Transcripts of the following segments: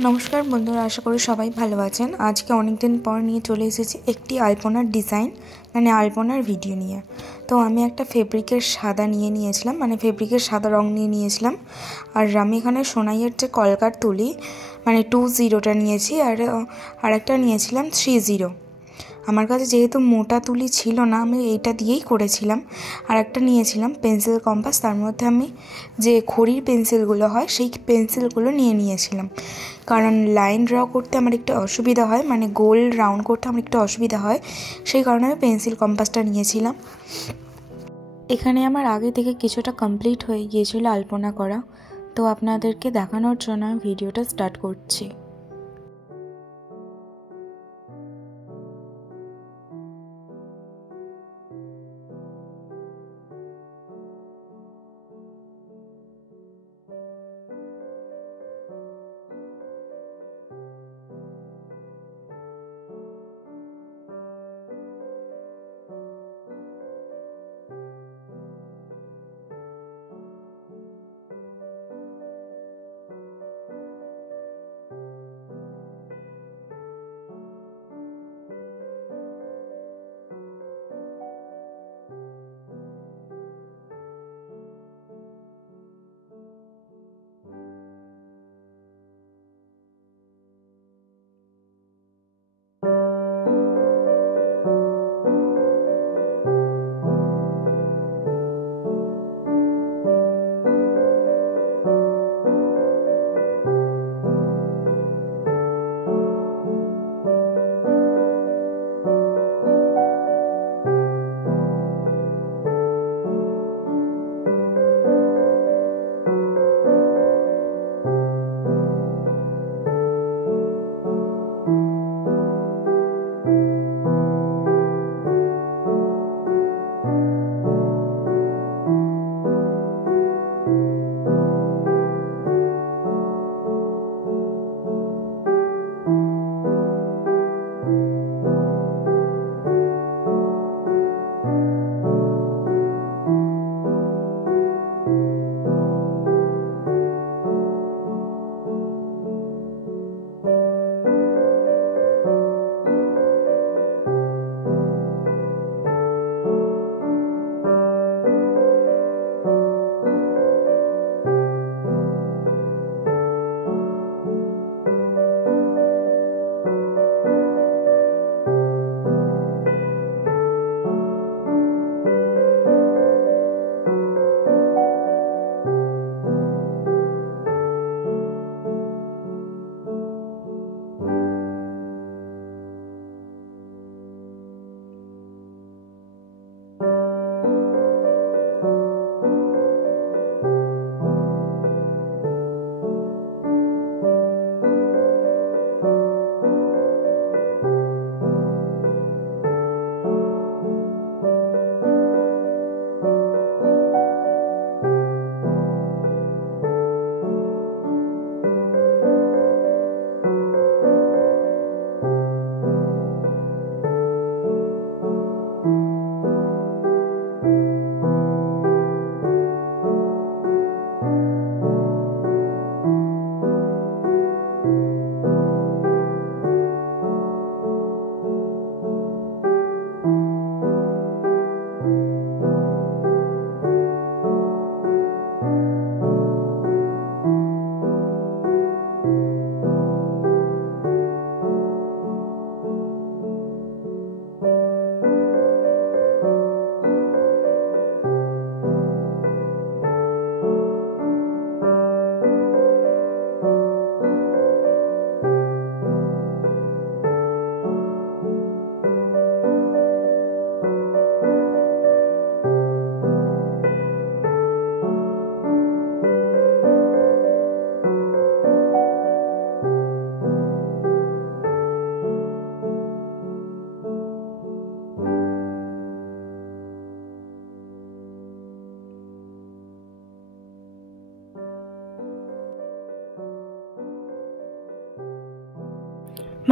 नमस्कार बंधुरा आशा करी सबाई भालो आछेन। आज के अनेक दिन पर निये चले एसेछि एकटी आलपनार डिजाइन माने आलपनार भिडियो निये। तो आमी एकटा फेब्रिकेर सादा निये नियेछिलाम माने फेब्रिकेर सादा रंग निये नियेछिलाम और आमी एखाने सोनाइयेर जे कलकार तुली माने 20टा नियेछि और आरेकटा नियेछिलाम 30। আমার কাছে যেহেতু মোটা তুলি ছিল না আমি এইটা দিয়েই করেছিলাম। আর একটা নিয়েছিলাম পেন্সিল কম্পাস, তার মধ্যে আমি যে খড়ির পেন্সিলগুলো হয় সেই পেন্সিলগুলো নিয়েছিলাম, কারণ লাইন ড্র করতে আমার একটু অসুবিধা হয়, মানে গোল রাউন্ড করতে আমার একটু অসুবিধা হয়, সেই কারণে আমি পেন্সিল কম্পাসটা নিয়েছিলাম। এখানে আমার আগে থেকে কিছুটা কমপ্লিট হয়ে গিয়েছিল আলপনা করা, তো আপনাদেরকে দেখানোর জন্য আমি ভিডিওটা স্টার্ট করছি।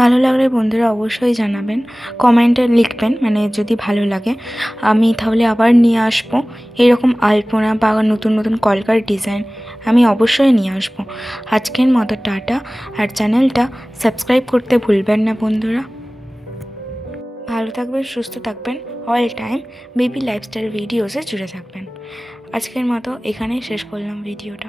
ভালো লাগলে বন্ধুরা অবশ্যই জানাবেন, কমেন্টে লিখবেন, মানে যদি ভালো লাগে আমি তাহলে আবার নিয়ে আসবো এরকম আলপনা বা নতুন নতুন কলকার ডিজাইন আমি অবশ্যই নিয়ে আসবো। আজকের মতো টাটা, আর চ্যানেলটা সাবস্ক্রাইব করতে ভুলবেন না বন্ধুরা। ভালো থাকবেন, সুস্থ থাকবেন, অল টাইম বেবি লাইফস্টাইল ভিডিওসে জুড়ে থাকবেন। আজকের মতো এখানেই শেষ করলাম ভিডিওটা।